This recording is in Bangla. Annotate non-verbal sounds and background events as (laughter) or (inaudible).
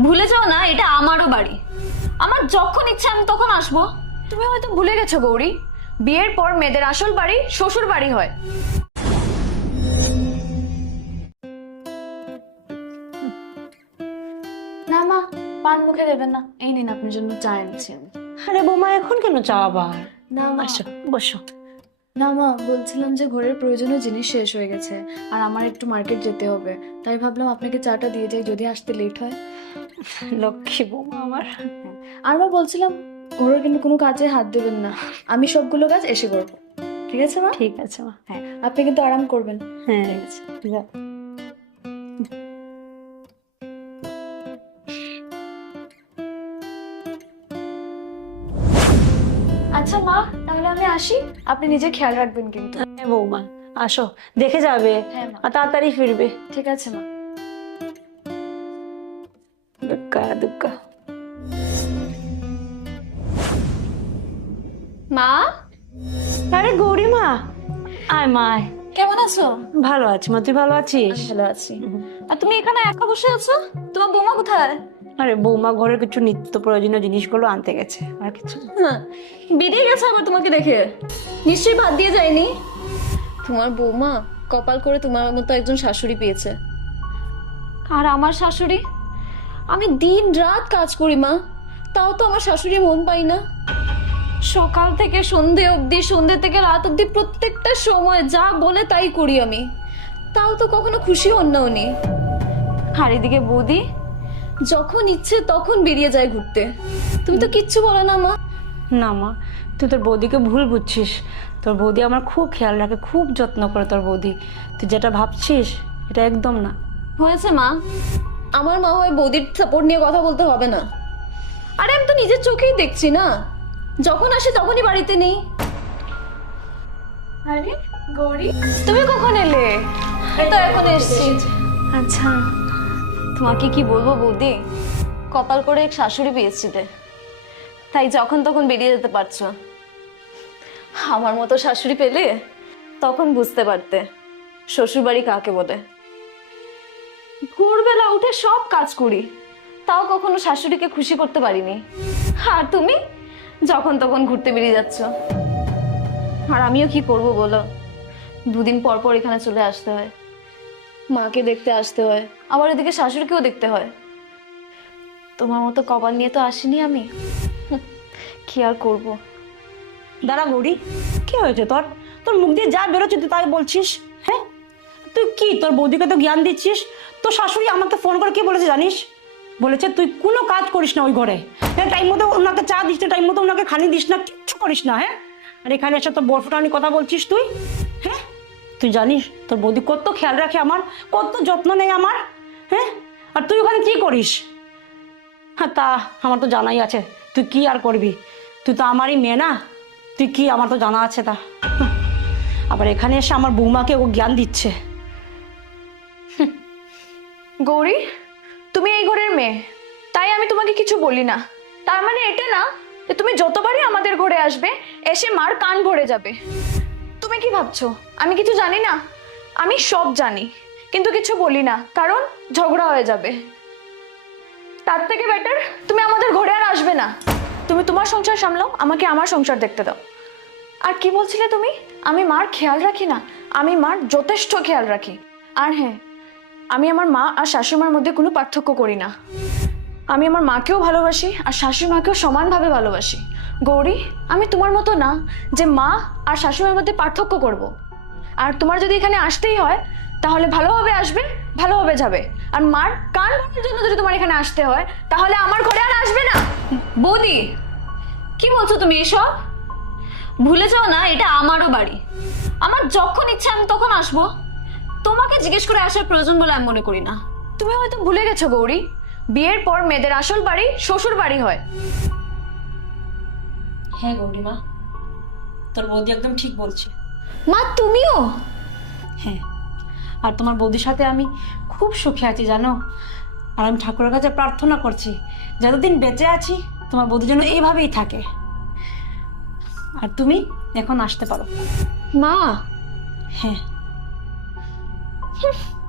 ভুলে যাও না এটা আমারও বাড়ি। আমার যখন ইচ্ছে আমি তখন আসব। তুমি হয়তো ভুলে গেছো গৌরী। বিয়ের পর মেয়েদের আসল বাড়ি শ্বশুর বাড়ি হয়। না মা পান মুখে দেবেন না। এই নিন আপনার জন্য চা এনেছি আমি। আরে বৌমা এখন কেন চা আবার? না মা। আসো বসো। না মা বলছিলাম যে ঘরের প্রয়োজনীয় জিনিস শেষ হয়ে গেছে। আর আমার একটু মার্কেট যেতে হবে। তাই ভাবলাম আপনাকে চাটা দিয়ে যাই যদি আসতে লেট হয়। লক্ষ্মী বৌমা আমার। আর মা বলছিলাম ঘরের কিন্তু কোনো কাজে হাত দেবেন না। আমি সবগুলো কাজ এসে করব। ঠিক আছে মা? ঠিক আছে মা। হ্যাঁ আপনি কিন্তু আরাম করবেন। হ্যাঁ। ঠিক আছে আচ্ছা মা তাহলে আমি আসি। আপনি নিজে খেয়াল রাখবেন কিন্তু। হ্যাঁ বৌমা আসো দেখে যাবে। হ্যাঁ মা। আর তাড়াতাড়ি ফিরবে। ঠিক আছে মা। মা? আরে গৌরী মা। আয় মা আয়। কেমন আছো? ভালো আছি মা তুই ভালো আছিস? ভালো আছি। আর তুমি এখানে একা বসে আছো? তোমার বৌমা কোথায়? আরে বৌমা ঘরের কিছু নিত্য প্রয়োজনীয় জিনিসগুলো আনতে গেছে আর কিছু না। হ্যাঁ, বেরিয়ে গেছে আবার তোমাকে দেখে। নিশ্চয়ই ভাত দিয়ে যায়নি। তোমার বৌমা কপাল করে তোমার মতো একজন শাশুড়ি পেয়েছে। আর আমার শাশুড়ি? আমি দিন রাত কাজ করি মা। তাও তো আমার শাশুড়ি মন পাই না। সকাল থেকে সন্ধে অবধি সন্ধে থেকে রাত অবধি প্রত্যেকটা সময় যা বলে তাই করি আমি। তাও তো কখনো খুশি হন না উনি। আর এদিকে বৌদি যখন ইচ্ছে তখন বেরিয়ে যায় ঘুরতে। তুমি তো কিচ্ছু বলো না মা। না মা তুই তোর বৌদিকে ভুল বুঝছিস। তোর বৌদি আমার খুব খেয়াল রাখে খুব যত্ন করে তোর বৌদি। তুই যেটা ভাবছিস এটা একদম না। হয়েছে মা। আমার মা হয় বৌদির সাপোর্ট নিয়ে কথা বলতে হবে না। আরে আমি তো নিজের চোখেই দেখছি না। যখন আসে তখনই বাড়িতে নেই। আরে গৌরী। তুমি কখন এলে? তো এখন এসছি। আচ্ছা তোমাকে কি বলব বৌদি? কপাল করে এক শাশুড়ি পেয়েছিলে। তাই যখন তখন বেরিয়ে যেতে পারছ। আমার মতো শাশুড়ি পেলে তখন বুঝতে পারতে। শ্বশুরবাড়ি কাকে বলে? ভোরবেলা উঠে সব কাজ করি। তাও কখনো শাশুড়িকে খুশি করতে পারিনি। আর তুমি? যখন তখন ঘুরতে বেরিয়ে যাচ্ছ। আর আমিও কি করব বলো? দুদিন পর পর এখানে চলে আসতে হয়। মাকে দেখতে আসতে হয়। আবার এদিকে শাশুড়িকেও দেখতে হয়। তোমার মতো কপাল নিয়ে তো আসিনি আমি। কি আর করব? দাঁড়া গৌরী কি হয়েছে তোর? তোর মুখ দিয়ে যা বেরোচ্ছে তুই তাই বলছিস হ্যাঁ? তুই কি? তোর বৌদিকে তো জ্ঞান দিচ্ছিস? তোর শাশুড়ি আমাকে ফোন করে কি বলেছে জানিস? বলেছে, তুই কোনো কাজ করিস না ওই ঘরে। হ্যাঁ টাইম মতো ওনাকে চা দিস না, টাইম মতো ওনাকে খানি দিস না, কিচ্ছু করিস না হ্যাঁ? আর এখানে এসে তোর বরফটানি কথা বলছিস তুই হ্যাঁ? তুই জানিস, তোর বৌদি কত খেয়াল রাখে আমার, কত যত্ন নেয় আমার হ্যাঁ? আর তুই ওখানে কি করিস? হ্যাঁ তা আমার তো জানাই আছে, তুই কি আর করবি? তুই তো আমারই মেয়ে না, তুই কি? আমার তো জানা আছে তা। হুঁ। আবার এখানে এসে আমার বৌমাকে ও জ্ঞান দিচ্ছে। গৌরী, তুমি এই ঘরের মেয়ে। তাই আমি তোমাকে কিছু বলি না। তার মানে এটা না যে তুমি যতবারই আমাদের ঘরে আসবে, এসে মার কান ভরে যাবে। তুমি কি ভাবছ? আমি কিছু জানি না? আমি সব জানি, কিন্তু কিছু বলি না, কারণ ঝগড়া হয়ে যাবে। তার থেকে বেটার তুমি আমাদের ঘরে আর আসবে না। তুমি তোমার সংসার সামলাও, আমাকে আমার সংসার দেখতে দাও। আর কি বলছিলে তুমি? আমি মার খেয়াল রাখি না। আমি মার যথেষ্ট খেয়াল রাখি। আর হ্যাঁ আমি আমার মা আর শাশুড়িমার মধ্যে কোনো পার্থক্য করি না। আমি আমার মাকেও ভালোবাসি আর শাশুড়ি মাকেও সমানভাবে ভালোবাসি। গৌরী, আমি তোমার মতো না যে মা আর শাশুড়িমার মধ্যে পার্থক্য করব। আর তোমার যদি এখানে আসতেই হয়, তাহলে ভালোভাবে আসবে, ভালোভাবে যাবে। আর মার কান ভাঙার জন্য যদি তোমার এখানে আসতে হয়, তাহলে আমার ঘরে আর আসবে না। বৌদি, কি বলছো তুমি এসব? ভুলে যাও না, এটা আমারও বাড়ি। আমার যখন ইচ্ছে আমি তখন আসব। তোমাকে জিজ্ঞেস করে আসার প্রয়োজন বলে আমি মনে করি না। তুমি হয়তো ভুলে গেছো গৌরী। বিয়ের পর মেয়েদের আসল বাড়ি শ্বশুর বাড়ি হয়। হ্যাঁ গৌরীমা তোর বৌদি একদম ঠিক বলছে। মা তুমিও? হ্যাঁ। আর তোমার বৌদির সাথে আমি খুব সুখী আছি জানো? আর আমি ঠাকুরের কাছে প্রার্থনা করছি যতদিন বেঁচে আছি তোমার বৌদি যেন এইভাবেই থাকে। আর তুমি এখন আসতে পারো। মা? হ্যাঁ। Hehehe (laughs)